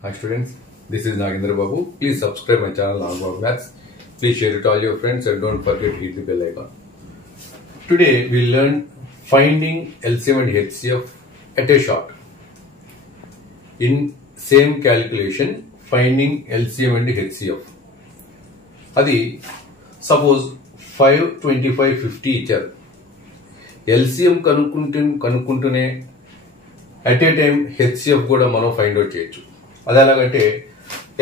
Hi students, this is Nagendra Babu. Please subscribe my channel Nagbabu Maths. Please share it to all your friends and don't forget to hit the bell icon. Today we learn finding LCM and HCF at a shot. In same calculation, finding LCM and HCF. Adi suppose 5, 25, 50 ఇచ్చారు. LCM కనుక్కుంటూనే at a time HCF కూడా మనం find out చేయొచ్చు. అది ఎలాగంటే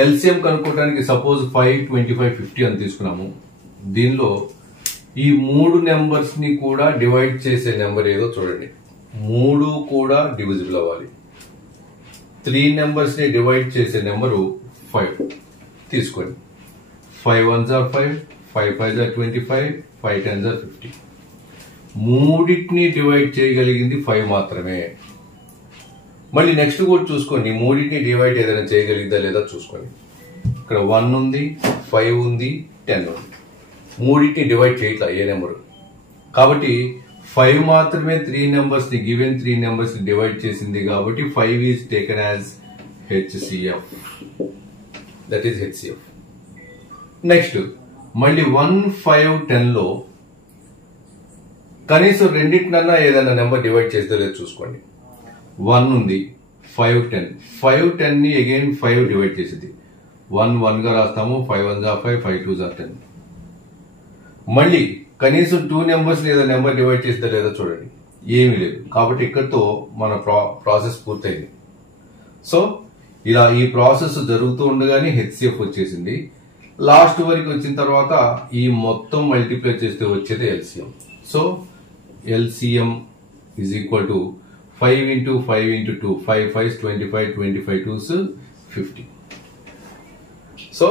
LCM కనుక్కోవడానికి suppose 5, 25, 50 అని తీసుకున్నాము. దీనిలో ఈ మూడు నెంబర్స్ ని కూడా డివైడ్ చేసే నెంబర్ ఏదో చూడండి. మూడు కూడా డివిజిబుల్ అవ్వాలి. 3 నెంబర్స్ ని డివైడ్ చేసే నెంబరు 5 తీసుకోండి. 5 1s are 5, 5 5s are 25, 5 10s are 50. మూడింటిని డివైడ్ చేయగలిగింది 5 మాత్రమే. మళ్ళీ నెక్స్ట్ కూడా చూసుకోండి, మూడింటిని డివైడ్ ఏదైనా చేయగలిగిద్దా లేదా చూసుకోండి. ఇక్కడ 1 ఉంది, 5 ఉంది, 10 ఉంది. మూడింటిని డివైడ్ చేయట్లా ఏ నెంబరు. కాబట్టి 5 మాత్రమే 3 నెంబర్స్ ని గివెన్ 3 నెంబర్స్ ని డివైడ్ చేసింది కాబట్టి 5 is taken as HCF. That is HCF. Next మళ్ళీ 1, 5, 10 లో కనీసం రెండింటినన్నా ఏదైనా నెంబర్ డివైడ్ చేస్తే లేదు చూసుకోండి. 1 ఉంది, 5 10. 5 10 ని అగైన్ 5 డివైడ్ చేసింది. 1 1 గా రాస్తాము. 5 1s are 5, 5 2s are 10. మళ్ళీ కనీసం 2 నెంబర్స్ ఏదో నెంబర్ డివైడ్ చేస్తే లేదా చూడండి. ఏమీ లేదు. కాబట్టి ఇక్కడతో మన ప్రాసెస్ పూర్తయింది. సో ఇలా ఈ ప్రాసెస్ జరుగుతూ ఉండగానే హెచ్సిఎఫ్ వచ్చేసింది. లాస్ట్ వరకు వచ్చిన తర్వాత ఈ మొత్తం మల్టిప్లై చేస్తే వచ్చేది LCM. So LCM is equal to 5 into 5 into 2, 5 5s 25, 25 2s 50. So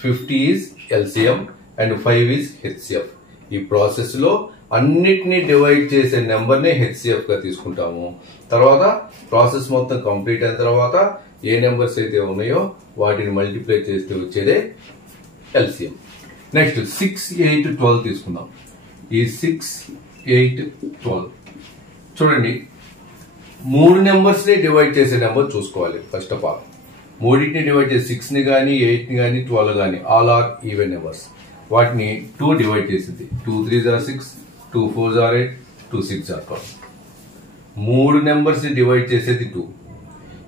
50 is LCM and 5 is HCF. ఈ ప్రాసెస్ లో అన్నిటినీ డివైడ్ చేసే నెంబర్ నే HCF గా తీసుకుంటాము. తర్వాత ప్రాసెస్ మొత్తం కంప్లీట్ అయిన తర్వాత ఏ నెంబర్స్ అయితే ఉన్నాయో వాటిని మల్టిప్లై చేస్తే వచ్చేదే LCM. నెక్స్ట్ 6, 8, 12 తీసుకుందాం. ఈ 6, 8, 12 చూడండి. 3 నెంబర్స్ ని డివైడ్ చేసే నెంబర్ చూసుకోవాలి. ఫస్ట్ ఆఫ్ ఆల్ మూడింటిని డివైడ్ చేసి 6 ని గానీ 8 ని గానీ 12 గానీ ఆల్ ఆర్ ఈవెన్ నెంబర్స్. వాటిని 2 డివైడ్ చేసింది. 2 3s are 6, 2 4s are 8, 2 6s are 12. 3 numbers ని డివైడ్ చేసేది 2.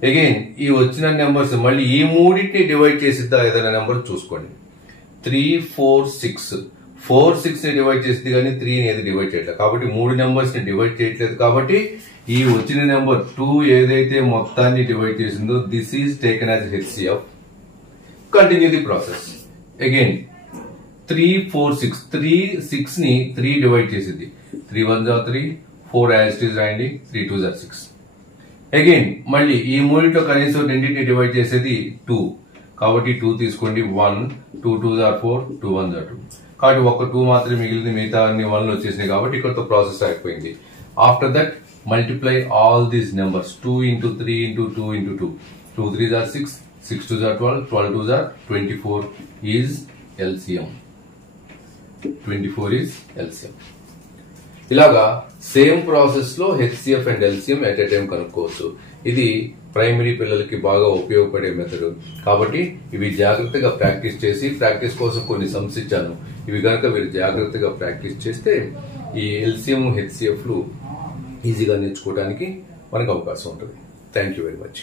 అగైన్ ఈ వచ్చిన నెంబర్స్ మళ్ళీ ఈ మూడింటిని డివైడ్ చేసిద్దా ఏదైనా నెంబర్ చూసుకోండి. 3 4 6. 4 6 ని డివైడ్ చేసింది కానీ 3 ని ఏది డివైడ్ చేయట్లేదు. కాబట్టి 3 నెంబర్స్ ని డివైడ్ చేయట్లేదు. కాబట్టి ఈ వచ్చిన నెంబర్ 2 ఏదైతే మొత్తాన్ని డివైడ్ చేసిందో this is taken as HCF. Continue the process. Again 3 4 6. 3 6 ని 3 డివైడ్ చేసింది. 3 1s are 3, 4 as it is రాయండి. 3 2s are 6. అగైన్ మళ్ళీ ఈ మూడింటిలో కనీసం రెండింటిని డివైడ్ చేసేది 2. కాబట్టి 2 తీసుకోండి. 1 2 2s are 4, 2 1s are 2. కాబట్టి ఒక 2 మాత్రమే మిగిలింది. మిగతా అన్ని 1 వచ్చేసినాయి. కాబట్టి ఇక్కడతో ప్రాసెస్ అయిపోయింది. After that multiply all these numbers. 2 into 3 into 2 into 2. 2 3s are 6, 6 2s are 12, 12 2s are 24 is LCM. 24 is LCM. ఇలాగా సేమ్ ప్రాసెస్ లో HCF and LCM at a time కనుక్కోవచ్చు. ఇది ప్రైమరీ పిల్లలకి బాగా ఉపయోగపడే మెథడ్. కాబట్టి ఇవి జాగ్రత్తగా ప్రాక్టీస్ చేసి, ప్రాక్టీస్ కోసం కొన్ని సమ్స్ ఇచ్చాను. ఇవి కనుక మీరు జాగ్రత్తగా ప్రాక్టీస్ చేస్తే ఈ ఎల్సిఎం హెచ్సిఎఫ్ లు ఈజీగా నేర్చుకోవడానికి మనకు అవకాశం ఉంటుంది. Thank you very much.